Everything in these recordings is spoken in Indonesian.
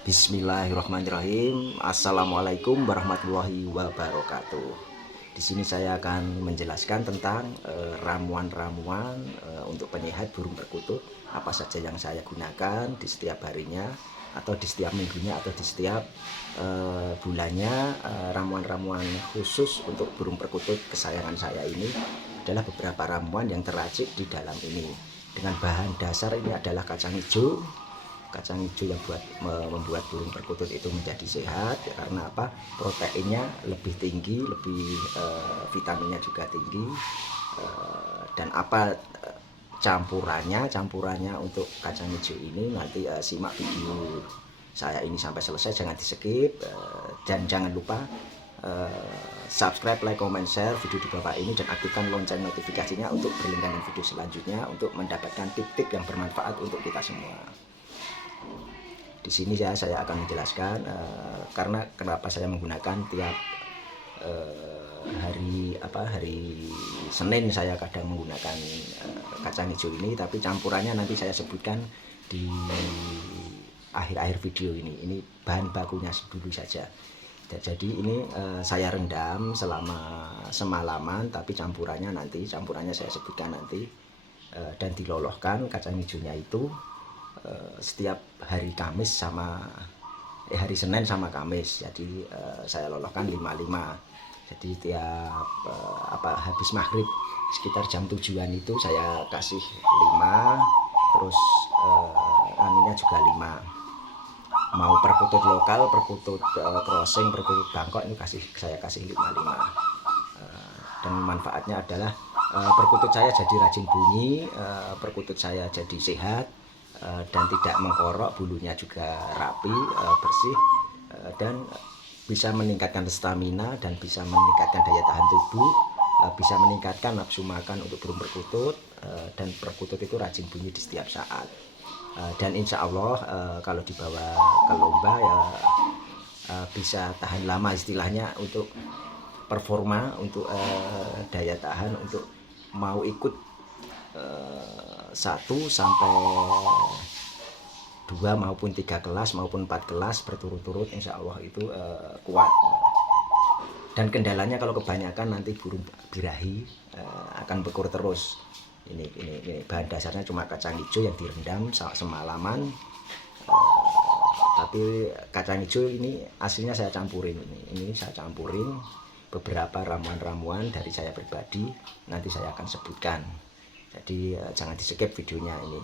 Bismillahirrahmanirrahim. Assalamualaikum warahmatullahi wabarakatuh. Di sini saya akan menjelaskan tentang eh, ramuan-ramuan eh, untuk penyehat burung perkutut apa saja yang saya gunakan di setiap harinya atau di setiap minggunya atau di setiap eh, bulannya ramuan-ramuan khusus untuk burung perkutut kesayangan saya ini adalah beberapa ramuan yang terracik di dalam ini dengan bahan dasar ini adalah kacang hijau kacang hijau yang buat membuat burung perkutut itu menjadi sehat karena apa? Proteinnya lebih tinggi lebih uh, vitaminnya juga tinggi uh, dan apa uh, campurannya campurannya untuk kacang hijau ini nanti uh, simak video saya ini sampai selesai jangan di skip uh, dan jangan lupa uh, subscribe, like, comment, share video di bawah ini dan aktifkan lonceng notifikasinya untuk berlangganan video selanjutnya untuk mendapatkan tip-tip yang bermanfaat untuk kita semua di sini ya saya akan menjelaskan uh, karena kenapa saya menggunakan tiap uh, hari apa hari Senin saya kadang menggunakan uh, kacang hijau ini tapi campurannya nanti saya sebutkan di akhir-akhir video ini. Ini bahan bakunya dulu saja. Jadi ini uh, saya rendam selama semalaman tapi campurannya nanti campurannya saya sebutkan nanti dan dilolohkan kacang hijaunya itu Eh, setiap hari Kamis sama eh hari Senin sama Kamis. Jadi uh, saya loloskan 55 jadi tiap uh, apa habis maghrib sekitar jam tujuan itu saya kasih 5 terus uh, anunya juga 5 mau perkutut lokal perkutut uh, crossing perkutut bangkok ini kasih saya kasih 55 uh, dan manfaatnya adalah uh, perkutut saya jadi rajin bunyi uh, perkutut saya jadi sehat Eh, dan tidak mengkorok bulunya juga rapi eh, bersih eh, dan bisa meningkatkan stamina dan bisa meningkatkan daya tahan tubuh bisa meningkatkan nafsu makan untuk burung perkutut dan perkutut itu rajin bunyi di setiap saat. Dan insya Allah kalau dibawa ke lomba ya bisa tahan lama istilahnya untuk performa untuk daya tahan untuk mau ikut satu sampai dua maupun tiga kelas maupun empat kelas berturut-turut insya Allah itu uh, kuat. Dan kendalanya kalau kebanyakan nanti burung birahi uh, akan bekur terus. Ini, ini ini bahan dasarnya cuma kacang hijau yang direndam semalaman uh, tapi kacang hijau ini aslinya saya campurin ini ini saya campurin beberapa ramuan-ramuan dari saya pribadi nanti saya akan sebutkan jadi uh, jangan di skip videonya ini.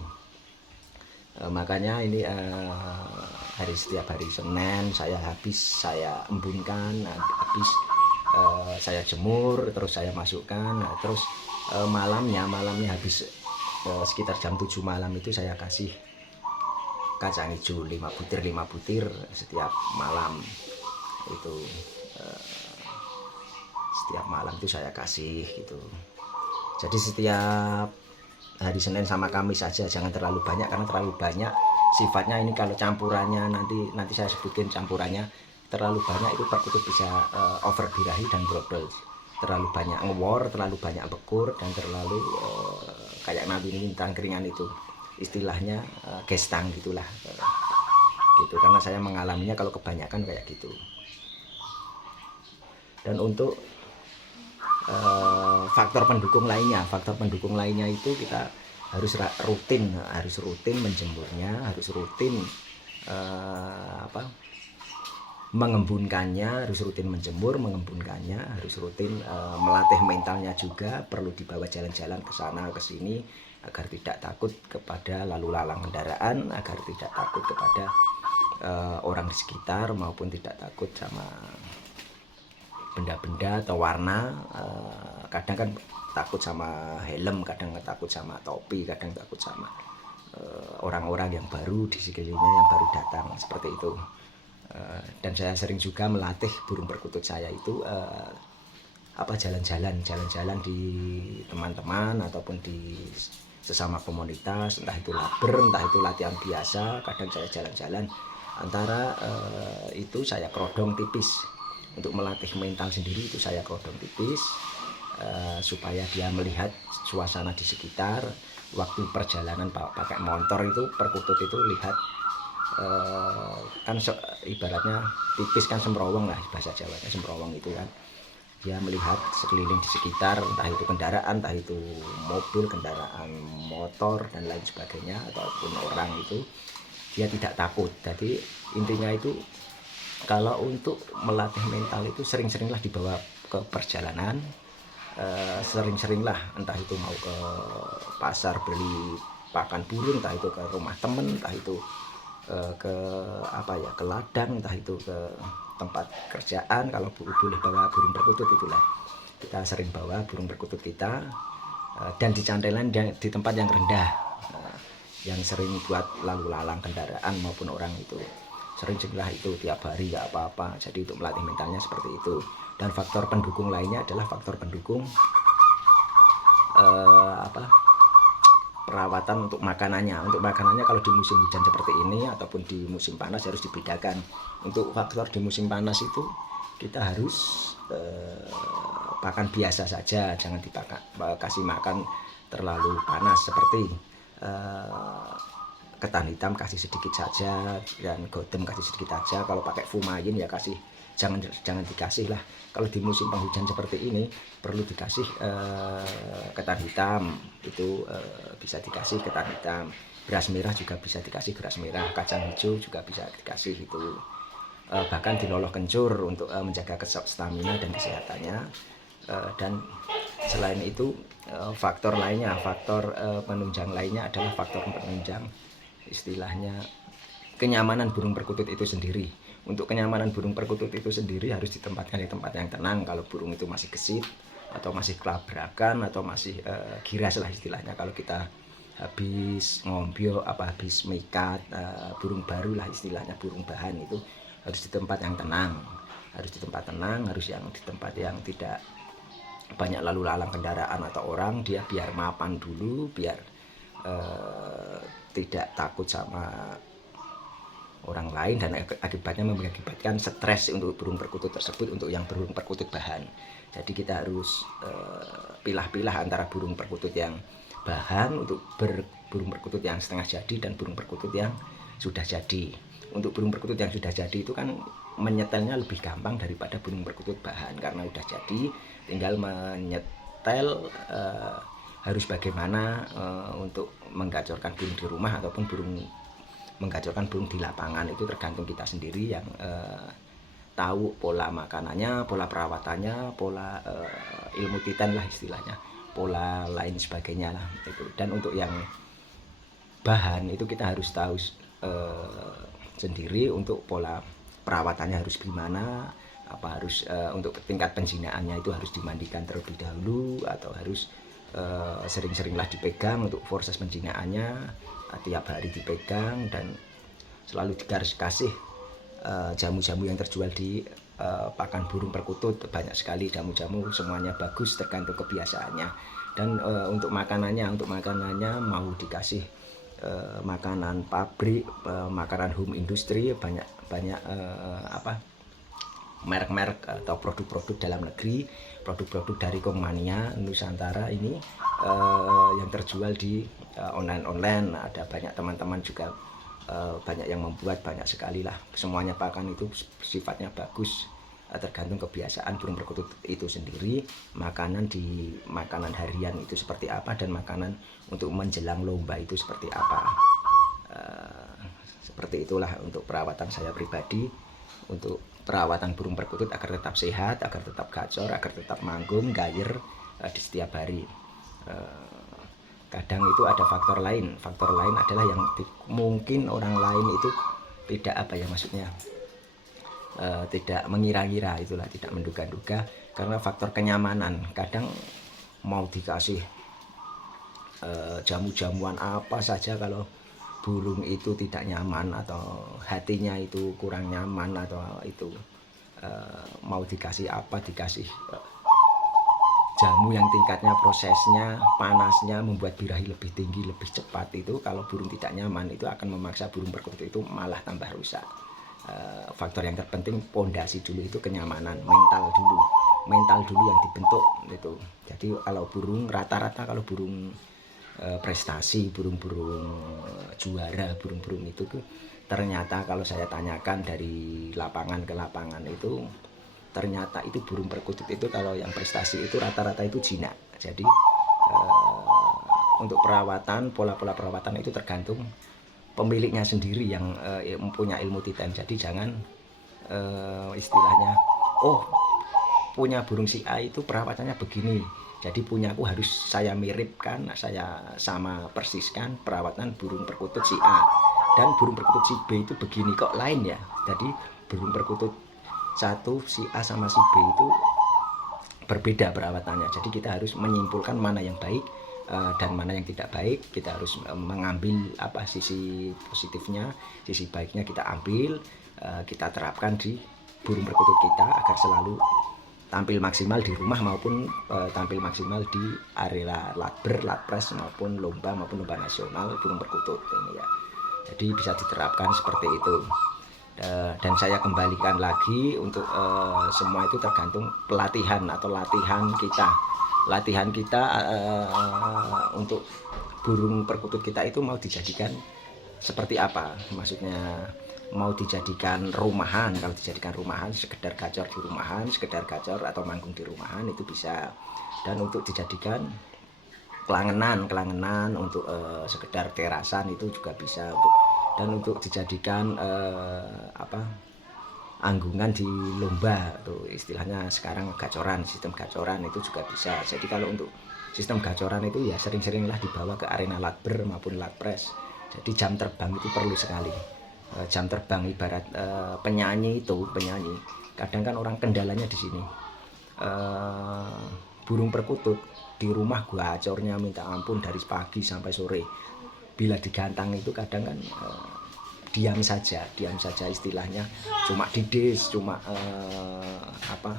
Uh, makanya ini uh, hari setiap hari Senin saya habis saya embunkan habis uh, saya jemur terus saya masukkan. Nah, terus uh, malamnya malamnya habis uh, sekitar jam 7 malam itu saya kasih kacang hijau 5 butir 5 butir setiap malam. Itu setiap malam itu saya kasih gitu jadi setiap hari Senin sama Kamis saja jangan terlalu banyak karena terlalu banyak sifatnya ini kalau campurannya nanti nanti saya sebutin campurannya. Terlalu banyak itu perkutut bisa uh, over birahi dan brodol terlalu banyak ngewor terlalu banyak bekur dan terlalu uh, kayak nabi ini keringan itu. Istilahnya uh, gestang gitulah uh, gitu. Karena saya mengalaminya kalau kebanyakan kayak gitu. Dan untuk uh, faktor pendukung lainnya. Faktor pendukung lainnya itu kita harus rutin harus rutin menjemurnya harus rutin uh, apa mengembunkannya harus rutin menjemur mengembunkannya harus rutin uh, melatih mentalnya juga. Perlu dibawa jalan-jalan ke sana ke sini agar tidak takut kepada lalu lalang kendaraan agar tidak takut kepada uh, orang di sekitar maupun tidak takut sama benda-benda atau warna uh, kadang kan takut sama helm kadang takut sama topi kadang takut sama eh, orang-orang yang baru di sekelilingnya yang baru datang seperti itu. Uh, dan saya sering juga melatih burung perkutut saya itu apa jalan-jalan jalan-jalan di teman-teman ataupun di sesama komunitas entah itu laber entah itu latihan biasa kadang saya jalan-jalan. Antara uh, itu saya kerodong tipis untuk melatih mental sendiri itu saya kodong tipis uh, supaya dia melihat suasana di sekitar. Waktu perjalanan pakai motor itu perkutut itu lihat uh, kan se- ibaratnya tipis kan semprowong lah bahasa Jawanya semprowong itu kan. Dia melihat sekeliling di sekitar entah itu kendaraan entah itu mobil kendaraan motor dan lain sebagainya ataupun orang itu. Dia tidak takut. Jadi intinya itu kalau untuk melatih mental itu sering-seringlah dibawa ke perjalanan eh, sering-seringlah entah itu mau ke pasar beli pakan burung entah itu ke rumah temen entah itu eh, ke apa ya ke ladang entah itu ke tempat kerjaan. Kalau boleh bawa burung perkutut itulah. Kita sering bawa burung perkutut kita eh, dan di, di tempat yang rendah yang sering buat lalu lalang kendaraan maupun orang itu sering jumlah itu tiap hari nggak apa-apa. Jadi untuk melatih mentalnya seperti itu. Dan faktor pendukung lainnya adalah faktor pendukung eh, apa? perawatan untuk makanannya. Untuk makanannya kalau di musim hujan seperti ini ataupun di musim panas harus dibedakan. Untuk faktor di musim panas itu kita harus eh, pakan biasa saja. Jangan dipakai kasih makan terlalu panas seperti eh, ketan hitam kasih sedikit saja dan godem kasih sedikit saja kalau pakai fumain ya kasih jangan jangan dikasih lah. Kalau di musim penghujan seperti ini perlu dikasih eh, ketan hitam. Itu eh, bisa dikasih ketan hitam. Beras merah juga bisa dikasih beras merah. Kacang hijau juga bisa dikasih itu. Eh, bahkan diloloh kencur untuk eh, menjaga stamina dan kesehatannya. Eh, dan selain itu eh, faktor lainnya faktor eh, penunjang lainnya adalah faktor penunjang istilahnya kenyamanan burung perkutut itu sendiri. Untuk kenyamanan burung perkutut itu sendiri harus ditempatkan di tempat yang tenang. Kalau burung itu masih gesit atau masih kelabrakan atau masih eh, giras lah istilahnya. Kalau kita habis ngombio apa habis mikat eh, burung baru lah istilahnya burung bahan itu harus di tempat yang tenang. Harus di tempat tenang harus yang di tempat yang tidak banyak lalu lalang kendaraan atau orang. Dia biar mapan dulu biar eh, tidak takut sama orang lain dan ak- akibatnya mengakibatkan stres untuk burung perkutut tersebut untuk yang burung perkutut bahan. Jadi kita harus eh, pilah-pilah antara burung perkutut yang bahan untuk ber- burung perkutut yang setengah jadi dan burung perkutut yang sudah jadi. Untuk burung perkutut yang sudah jadi itu kan menyetelnya lebih gampang daripada burung perkutut bahan. Karena udah jadi tinggal menyetel eh, harus bagaimana eh, untuk menggacorkan burung di rumah ataupun burung menggacorkan burung di lapangan itu tergantung kita sendiri yang eh, tahu pola makanannya, pola perawatannya, pola eh, ilmu titan lah istilahnya, pola lain sebagainya lah itu. Dan untuk yang bahan itu kita harus tahu eh, sendiri untuk pola perawatannya harus gimana, apa harus eh, untuk tingkat penjinaannya itu harus dimandikan terlebih dahulu atau harus sering-seringlah dipegang untuk proses penjinaannya eh, tiap hari dipegang dan selalu digaris kasih eh, jamu-jamu yang terjual di eh, pakan burung perkutut. Banyak sekali jamu-jamu semuanya bagus tergantung kebiasaannya. Dan eh, untuk makanannya untuk makanannya mau dikasih eh, makanan pabrik eh, makanan home industri banyak banyak eh, apa merek-merek atau produk-produk dalam negeri, produk-produk dari Kongmania Nusantara ini eh, yang terjual di eh, online-online. Ada banyak teman-teman juga eh, banyak yang membuat banyak sekali lah. Semuanya pakan itu sifatnya bagus tergantung kebiasaan burung perkutut itu sendiri. Makanan di makanan harian itu seperti apa dan makanan untuk menjelang lomba itu seperti apa. Seperti itulah untuk perawatan saya pribadi untuk perawatan burung perkutut agar tetap sehat, agar tetap gacor, agar tetap manggung, gair eh, di setiap hari. Eh, kadang itu ada faktor lain. Faktor lain adalah yang mungkin orang lain itu tidak apa ya maksudnya eh, tidak mengira-ngira itulah tidak menduga-duga karena faktor kenyamanan. Kadang mau dikasih eh, jamu-jamuan apa saja kalau burung itu tidak nyaman atau hatinya itu kurang nyaman atau itu eh, mau dikasih apa dikasih eh, jamu yang tingkatnya prosesnya panasnya membuat birahi lebih tinggi lebih cepat itu kalau burung tidak nyaman itu akan memaksa burung perkutut itu malah tambah rusak. Eh, faktor yang terpenting pondasi dulu itu kenyamanan mental dulu. Mental dulu yang dibentuk itu. Jadi kalau burung rata-rata kalau burung eh, prestasi burung-burung eh, juara burung-burung itu tuh ternyata kalau saya tanyakan dari lapangan ke lapangan itu ternyata itu burung perkutut itu kalau yang prestasi itu rata-rata itu jinak. Jadi uh, untuk perawatan pola-pola perawatan itu tergantung pemiliknya sendiri yang uh, mempunyai ilmu titan. Jadi jangan uh, istilahnya oh punya burung si A itu perawatannya begini jadi punya aku harus saya miripkan saya sama persiskan perawatan burung perkutut si A. Dan burung perkutut si B itu begini kok lain ya. Jadi burung perkutut satu si A sama si B itu berbeda perawatannya. Jadi kita harus menyimpulkan mana yang baik uh, dan mana yang tidak baik. Kita harus uh, mengambil apa sisi positifnya sisi baiknya kita ambil uh, kita terapkan di burung perkutut kita agar selalu tampil maksimal di rumah maupun uh, tampil maksimal di area latber, latpres maupun lomba maupun lomba nasional burung perkutut ini ya. Jadi bisa diterapkan seperti itu. Eh, dan saya kembalikan lagi untuk uh, semua itu tergantung pelatihan atau latihan kita latihan kita uh, untuk burung perkutut kita itu mau dijadikan seperti apa maksudnya mau dijadikan rumahan kalau dijadikan rumahan sekedar gacor di rumahan sekedar gacor atau manggung di rumahan itu bisa. Dan untuk dijadikan kelangenan kelangenan untuk uh, sekedar terasan itu juga bisa untuk. Dan untuk dijadikan eh, apa anggungan di lomba tuh istilahnya sekarang gacoran sistem gacoran itu juga bisa. Jadi kalau untuk sistem gacoran itu ya sering-seringlah dibawa ke arena latber maupun latpres jadi jam terbang itu perlu sekali jam terbang ibarat eh, penyanyi itu penyanyi. Kadang kan orang kendalanya di sini. Eh, burung perkutut di rumah gua acornya minta ampun dari pagi sampai sore. Bila digantang itu kadang kan uh, diam saja diam saja istilahnya. Cuma dides cuma uh, apa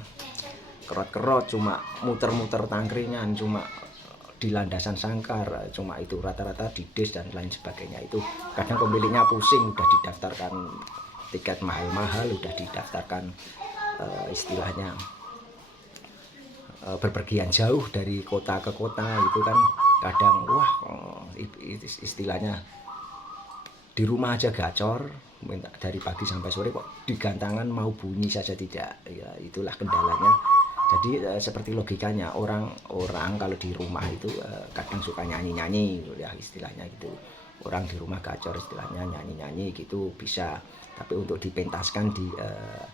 kerot-kerot cuma muter-muter tangkringan cuma di landasan sangkar cuma itu rata-rata dides dan lain sebagainya. Itu kadang pemiliknya pusing udah didaftarkan tiket mahal-mahal udah didaftarkan uh, istilahnya uh, berpergian jauh dari kota ke kota itu kan. Kadang wah oh, istilahnya di rumah aja gacor dari pagi sampai sore kok digantangan mau bunyi saja tidak. Ya itulah kendalanya jadi eh, seperti logikanya orang orang kalau di rumah itu eh, kadang suka nyanyi nyanyi ya istilahnya gitu. Orang di rumah gacor istilahnya nyanyi nyanyi gitu bisa. Tapi untuk dipentaskan di eh,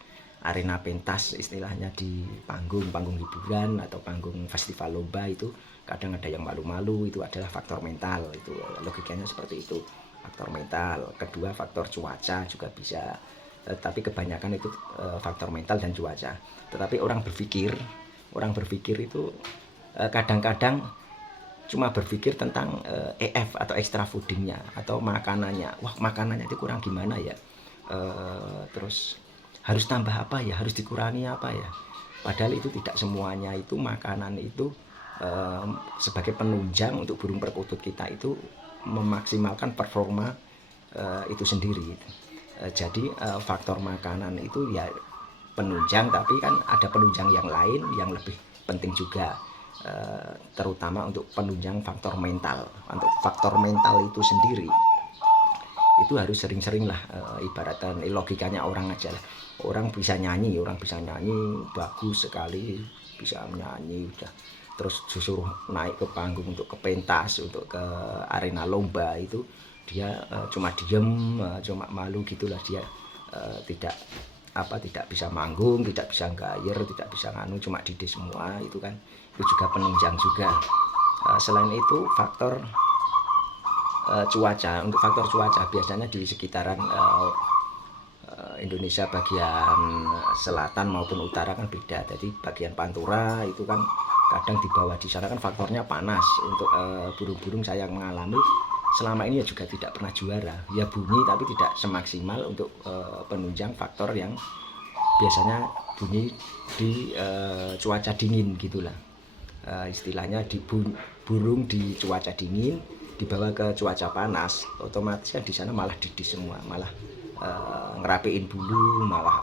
arena pentas istilahnya di panggung panggung hiburan atau panggung festival lomba itu kadang ada yang malu-malu itu adalah faktor mental itu. Logikanya seperti itu faktor mental. Kedua faktor cuaca juga bisa tetapi kebanyakan itu e, faktor mental dan cuaca. Tetapi orang berpikir orang berpikir itu e, kadang-kadang cuma berpikir tentang e, EF atau extra foodingnya atau makanannya. Wah makanannya itu kurang gimana ya? Terus harus tambah apa ya? Harus dikurangi apa ya? Padahal itu tidak semuanya itu makanan itu um, sebagai penunjang untuk burung perkutut kita itu memaksimalkan performa uh, itu sendiri jadi uh, faktor makanan itu ya penunjang tapi kan ada penunjang yang lain yang lebih penting juga uh, terutama untuk penunjang faktor mental. Untuk faktor mental itu sendiri itu harus sering-sering lah ibaratkan logikanya orang aja lah. Orang bisa nyanyi orang bisa nyanyi bagus sekali bisa menyanyi udah. Terus disuruh naik ke panggung untuk ke pentas untuk ke arena lomba itu dia e, cuma diem e, cuma malu gitulah dia e, tidak apa tidak bisa manggung tidak bisa gayer tidak bisa nganu cuma dide semua itu kan. Itu juga penunjang juga. E, selain itu faktor uh, cuaca untuk faktor cuaca biasanya di sekitaran uh, Indonesia bagian selatan maupun utara kan beda. Jadi bagian Pantura itu kan kadang di bawah di sana kan faktornya panas. Untuk burung-burung uh, saya yang mengalami selama ini ya juga tidak pernah juara. Ya bunyi tapi tidak semaksimal untuk uh, penunjang faktor yang biasanya bunyi di uh, cuaca dingin gitulah. Uh, istilahnya di burung di cuaca dingin dibawa ke cuaca panas otomatis kan di sana malah didih semua malah uh, ngerapiin bulu malah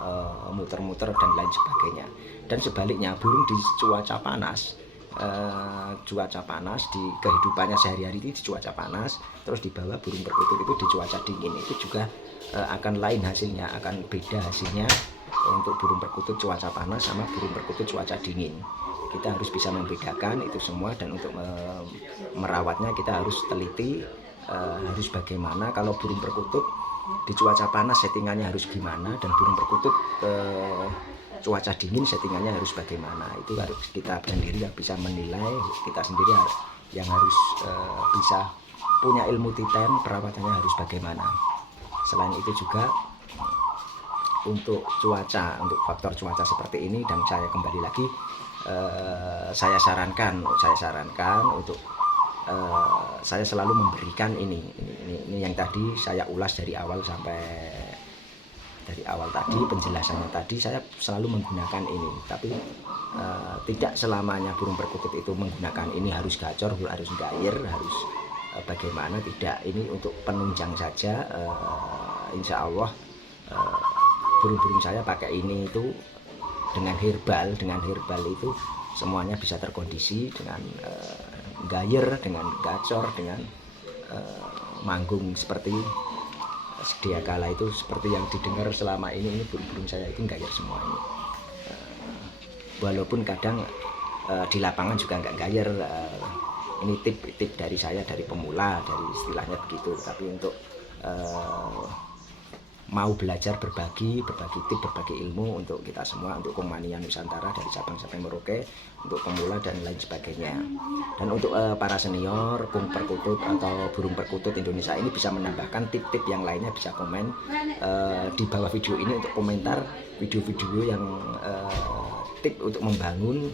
muter muter-muter dan lain sebagainya. Dan sebaliknya burung di cuaca panas uh, cuaca panas di kehidupannya sehari-hari itu di cuaca panas terus dibawa burung perkutut itu di cuaca dingin itu juga eh, akan lain hasilnya akan beda hasilnya untuk burung perkutut cuaca panas sama burung perkutut cuaca dingin. Kita harus bisa membedakan itu semua dan untuk me- merawatnya kita harus teliti eh, harus bagaimana kalau burung perkutut di cuaca panas settingannya harus gimana dan burung perkutut eh, cuaca dingin settingannya harus bagaimana. Itu harus kita sendiri yang bisa menilai kita sendiri yang harus eh, bisa punya ilmu titen perawatannya harus bagaimana. Selain itu juga untuk cuaca untuk faktor cuaca seperti ini dan saya kembali lagi eh, saya sarankan saya sarankan untuk eh, saya selalu memberikan ini, ini ini yang tadi saya ulas dari awal sampai dari awal tadi penjelasannya tadi saya selalu menggunakan ini. Tapi eh, tidak selamanya burung perkutut itu menggunakan ini harus gacor harus gair harus eh, bagaimana tidak. Ini untuk penunjang saja eh, insya Allah burung-burung saya pakai ini itu dengan herbal dengan herbal itu semuanya bisa terkondisi dengan gayer dengan gacor dengan manggung seperti sedia kala itu seperti yang didengar selama ini ini burung-burung saya itu gayer semua ini. Eh, walaupun kadang eh, di lapangan juga nggak gayer eh, ini tip tip dari saya dari pemula dari istilahnya begitu. Tapi untuk eh, mau belajar berbagi, berbagi tip, berbagi ilmu untuk kita semua, untuk Komania Nusantara dari Sabang sampai Merauke, untuk pemula dan lain sebagainya. Dan untuk eh, para senior, burung perkutut atau burung perkutut Indonesia ini bisa menambahkan tip-tip yang lainnya bisa komen eh, di bawah video ini untuk komentar video-video yang eh, tip untuk membangun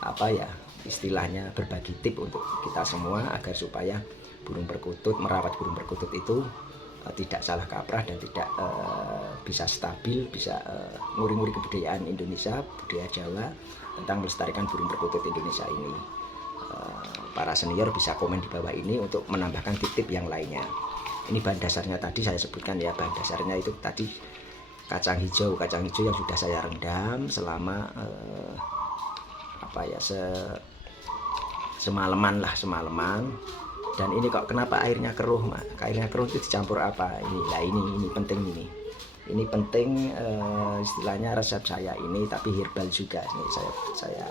apa ya istilahnya berbagi tip untuk kita semua agar supaya burung perkutut merawat burung perkutut itu tidak salah kaprah dan tidak eh, bisa stabil bisa eh, nguri-nguri kebudayaan Indonesia budaya Jawa tentang melestarikan burung perkutut Indonesia ini. Eh, para senior bisa komen di bawah ini untuk menambahkan tip-tip yang lainnya. Ini bahan dasarnya tadi saya sebutkan ya bahan dasarnya itu tadi kacang hijau. Kacang hijau yang sudah saya rendam selama eh, apa ya se semalaman lah semalaman dan ini kok kenapa airnya keruh mak? Airnya keruh itu dicampur apa? Ini lah ini ini penting ini. Ini penting eh, istilahnya resep saya ini tapi herbal juga ini. Saya saya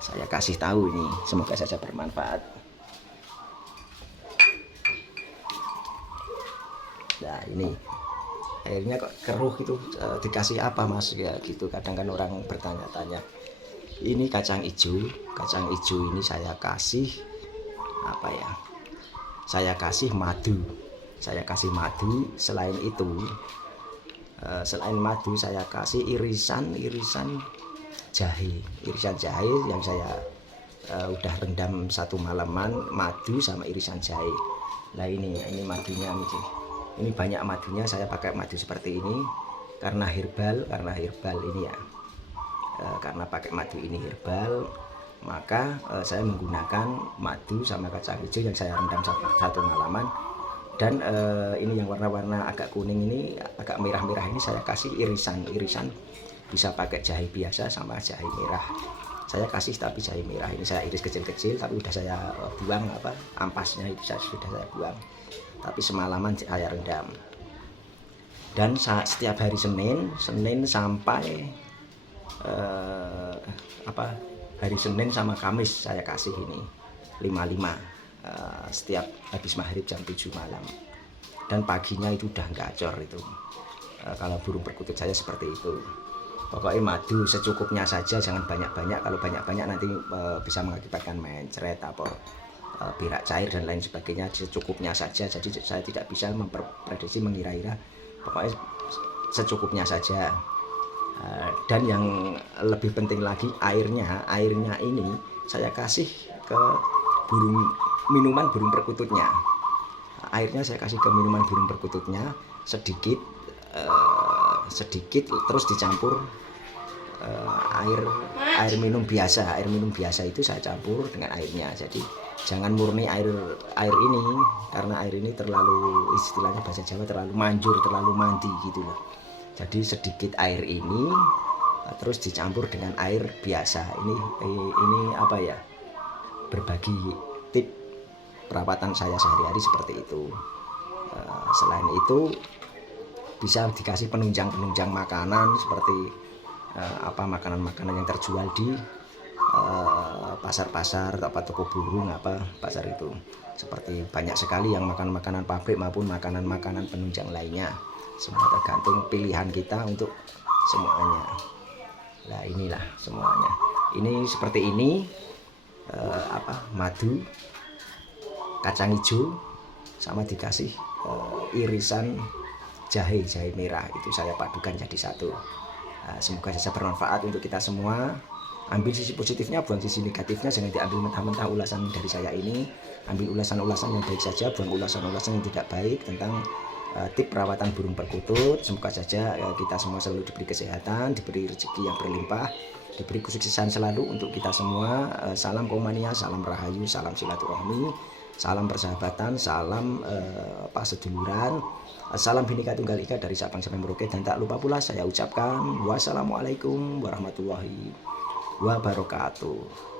saya kasih tahu ini. Semoga saja bermanfaat. Nah ini. Airnya kok keruh itu eh, dikasih apa mas? Ya gitu. Kadang kan orang bertanya-tanya. Ini kacang hijau. Kacang hijau ini saya kasih apa ya saya kasih madu. Saya kasih madu selain itu eh, selain madu saya kasih irisan irisan jahe. Irisan jahe yang saya eh, udah rendam satu malaman madu sama irisan jahe. Nah ini ini madunya ini banyak madunya saya pakai madu seperti ini karena herbal karena herbal ini ya. Eh, karena pakai madu ini herbal maka eh, saya menggunakan madu sama kacang hijau yang saya rendam satu, malaman. Dan eh, ini yang warna-warna agak kuning ini agak merah-merah ini saya kasih irisan irisan bisa pakai jahe biasa sama jahe merah. Saya kasih tapi jahe merah ini saya iris kecil-kecil tapi udah saya eh, buang apa ampasnya itu saya, sudah saya buang. Tapi semalaman saya rendam. Dan saat setiap hari Senin Senin sampai eh, apa hari Senin sama Kamis saya kasih ini 55 eh, setiap habis maghrib jam 7 malam. Dan paginya itu udah gacor itu. Eh, kalau burung perkutut saya seperti itu. Pokoknya madu secukupnya saja jangan banyak-banyak. Kalau banyak-banyak nanti eh, bisa mengakibatkan mencret atau berak cair dan lain sebagainya. Secukupnya saja. Jadi saya tidak bisa memprediksi mengira-ira pokoknya secukupnya saja. Uh, dan yang lebih penting lagi airnya. Airnya ini saya kasih ke burung minuman burung perkututnya. Airnya saya kasih ke minuman burung perkututnya sedikit uh, sedikit terus dicampur uh, air air minum biasa. Air minum biasa itu saya campur dengan airnya. Jadi jangan murni air air ini karena air ini terlalu istilahnya bahasa Jawa terlalu manjur terlalu mandi gitu loh jadi sedikit air ini eh, terus dicampur dengan air biasa. Ini eh, ini apa ya? Berbagi tip perawatan saya sehari-hari seperti itu. Eh, selain itu bisa dikasih penunjang-penunjang makanan seperti apa makanan-makanan yang terjual di pasar-pasar apa toko burung apa pasar itu. Seperti banyak sekali yang makan makanan pabrik maupun makanan-makanan penunjang lainnya semua tergantung pilihan kita untuk semuanya. Nah inilah semuanya. Ini seperti ini eh, apa madu kacang hijau sama dikasih eh, irisan jahe jahe merah. Itu saya padukan jadi satu. Nah, semoga saja bermanfaat untuk kita semua. Ambil sisi positifnya buang sisi negatifnya. Jangan diambil mentah-mentah ulasan dari saya ini. Ambil ulasan-ulasan yang baik saja buang ulasan-ulasan yang tidak baik tentang eh, tip perawatan burung perkutut semoga saja eh, kita semua selalu diberi kesehatan diberi rezeki yang berlimpah diberi kesuksesan selalu untuk kita semua. Eh, salam komania salam rahayu salam silaturahmi salam persahabatan salam eh, apa seduluran. Salam Bhinneka Tunggal Ika dari Sabang sampai Merauke. Dan tak lupa pula saya ucapkan wassalamualaikum warahmatullahi wabarakatuh